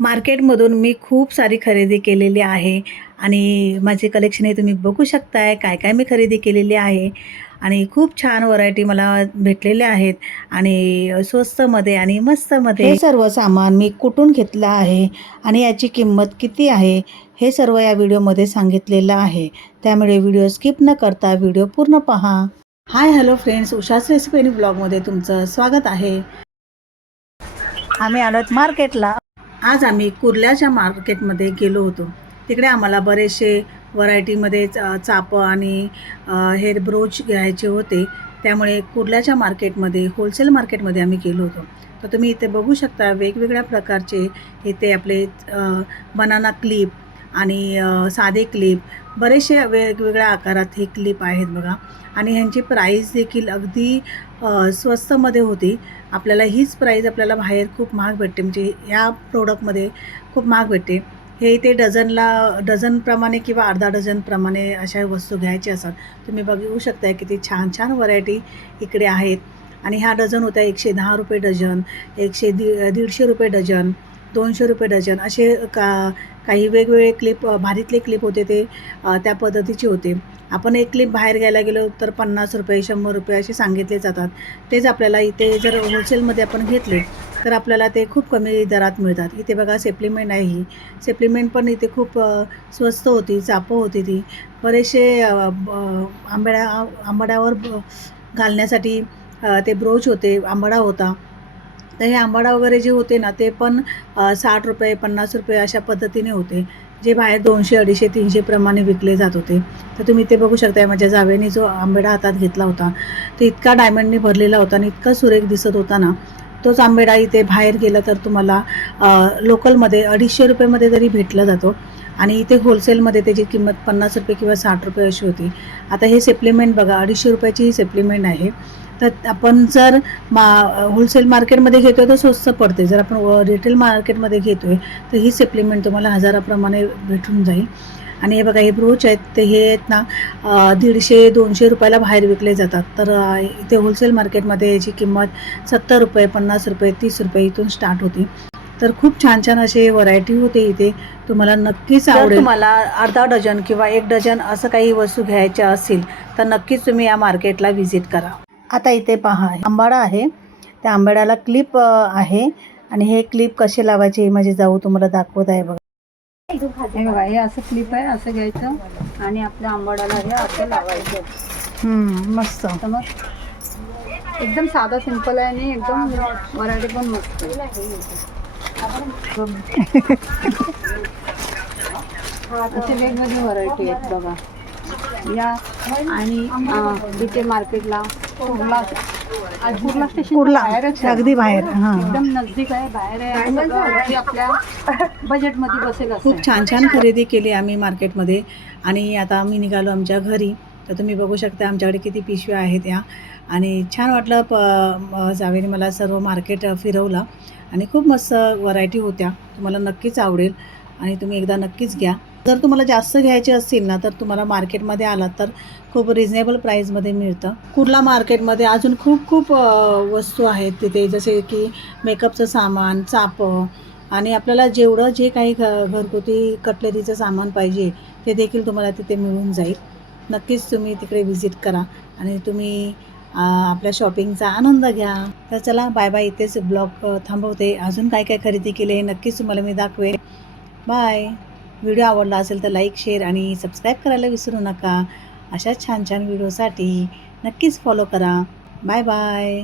मार्केटमधून मी खूप सारी खरेदी केलेली आहे आणि माझे कलेक्शन हे तुम्ही बघू शकताय काय काय मी खरेदी केलेली आहे आणि खूप छान व्हरायटी मला भेटलेल्या आहेत आणि स्वस्तमध्ये आणि मस्तमध्ये. हे सर्व सामान मी कुठून घेतलं आहे आणि याची किंमत किती आहे हे सर्व या व्हिडिओमध्ये सांगितलेलं आहे, त्यामुळे व्हिडिओ स्किप न करता व्हिडिओ पूर्ण पहा. हाय हॅलो फ्रेंड्स, उषाच रेसिपी आणि ब्लॉगमध्ये तुमचं स्वागत आहे. आम्ही आलोत मार्केटला. आज आम्ही कुर्ल्याच्या मार्केटमध्ये गेलो होतो. तिकडे आम्हाला बरेचसे व्हरायटीमध्ये चापं आणि हेअर ब्रोच घ्यायचे होते, त्यामुळे कुर्ल्याच्या मार्केटमध्ये होलसेल मार्केटमध्ये आम्ही गेलो होतो. तर तुम्ही इथे बघू शकता वेगवेगळ्या प्रकारचे इथे आपले बनाना क्लिप आणि साधे क्लिप, बरेचसे वेगवेगळ्या आकारात हे क्लिप आहेत बघा. आणि ह्यांची प्राईस देखील अगदी स्वस्तमध्ये होती. आपल्याला हीच प्राईस आपल्याला बाहेर खूप महाग भेटते, म्हणजे ह्या प्रोडक्टमध्ये खूप महाग भेटते. हे इथे डझनप्रमाणे किंवा अर्धा डझनप्रमाणे अशा वस्तू घ्यायच्या असतात. तुम्ही बघू शकताय किती छान छान व्हरायटी इकडे आहेत. आणि ह्या डझन होत्या 110 रुपये डझन, 150 रुपये डझन, 200 रुपये डझन असे काही वेगवेगळे क्लिप, भारीतले क्लिप होते ते त्या पद्धतीचे होते. आपण एक क्लिप बाहेर घ्यायला गेलो तर 50 रुपये 100 रुपये असे सांगितले जातात. तेच आपल्याला इथे जर होलसेलमध्ये आपण घेतले तर आपल्याला ते खूप कमी दरात मिळतात. इथे बघा सेप्लिमेंट आहे, ही सेप्लिमेंट पण इथे खूप स्वस्त होती. चापं होती ती बरेचसे आंबाड्यावर घालण्यासाठी ते ब्रोच होते, आंबाडा होता. तर हे आंबाडा वगैरे जे होते ना ते पण 60 रुपये 50 रुपये अशा पद्धतीने होते, जे बाहेर 200 250 300 प्रमाणे विकले जात होते. तर तुम्ही ते बघू शकताय. माझ्या जावेने जो आंबाडा हातात घेतला होता तो इतका डायमंडने भरलेला होता आणि इतका सुरेख दिसत होता ना. तोच आंबाडा इथे बाहेर गेला तर तुम्हाला लोकलमध्ये 250 रुपयेमध्ये तरी भेटला जातो आणि इथे होलसेलमध्ये त्याची किंमत 50 रुपये किंवा 60 रुपये अशी होती. आता हे सेप्लिमेंट बघा 250 रुपयाची ही सेप्लिमेंट आहे. तर आपण जर होलसेल मार्केटमध्ये घेतो तर स्वस्त पडते. जर आपण रिटेल मार्केटमध्ये घेतो आहे तर ही सेप्लिमेंट तुम्हाला हजाराप्रमाणे भेटून जाईल. आणि हे बघा हे ब्रोच आहेत ते हे आहेत ना 150 200 रुपयाला बाहेर विकले जातात. तर इथे होलसेल मार्केटमध्ये याची किंमत 70 रुपये 50 रुपये 30 रुपये इथून स्टार्ट होती. तर खूप छान छान असे व्हरायटी होते इथे, तुम्हाला नक्कीच आवडेल. तुम्हाला अर्धा डझन किंवा 1 डझन असं काही वस्तू घ्यायच्या असतील तर नक्कीच तुम्ही या मार्केटला व्हिजिट करा. आता इथे पहा आंबाडा आहे, त्या आंबाड्याला क्लिप आहे आणि हे क्लिप कसे लावायचे हे माझी जाऊ तुम्हाला दाखवत आहे बघा. हे बघा, हे असं क्लिप आहे, असं घ्यायचं आणि आपल्या आंबाड्याला हे असं लावायचं. मस्त. एकदम साधा सिंपल आहे आणि एकदम व्हरायटी पण मस्त आहे. असे वेगवेगळे व्हरायटी आहेत बघा या. आणि इथे मार्केटला कुर्ला स्टेशन अगदी बाहेर, एकदम नजदीक आहे, बाहेर आहे, आपल्या बजेटमध्ये बसेल. खूप छान छान खरेदी केली आम्ही मार्केटमध्ये आणि आता आम्ही निघालो आमच्या घरी. तर तुम्ही बघू शकता आमच्याकडे किती पिशव्या आहेत या. आणि छान वाटलं, जावेने मला सर्व मार्केट फिरवलं आणि खूप मस्त व्हरायटी होत्या. तुम्हाला नक्कीच आवडेल आणि तुम्ही एकदा नक्कीच घ्या. जर तुम्हाला जास्त घ्यायचे असतील ना तर तुम्हाला मार्केटमध्ये आलात तर खूप रिजनेबल प्राईजमध्ये मिळतं. कुर्ला मार्केटमध्ये अजून खूप वस्तू आहेत तिथे, जसे की मेकअपचं सामान, चापं आणि आपल्याला जेवढं जे काही घरगुती कटलरीचं सामान पाहिजे ते देखील तुम्हाला तिथे मिळून जाईल. नक्कीच तुम्ही तिकडे व्हिजिट करा आणि तुम्ही आपल्या शॉपिंगचा आनंद घ्या. तर चला बाय बाय, इथेच ब्लॉग थांबवते. अजून काय काय खरेदी केले हे नक्कीच तुम्हाला मी दाखवेन. बाय. व्हिडिओ आवडला असेल तर लाईक शेअर आणि सबस्क्राईब करायला विसरू नका. अशा छान छान व्हिडिओसाठी नक्कीच फॉलो करा. Bye bye.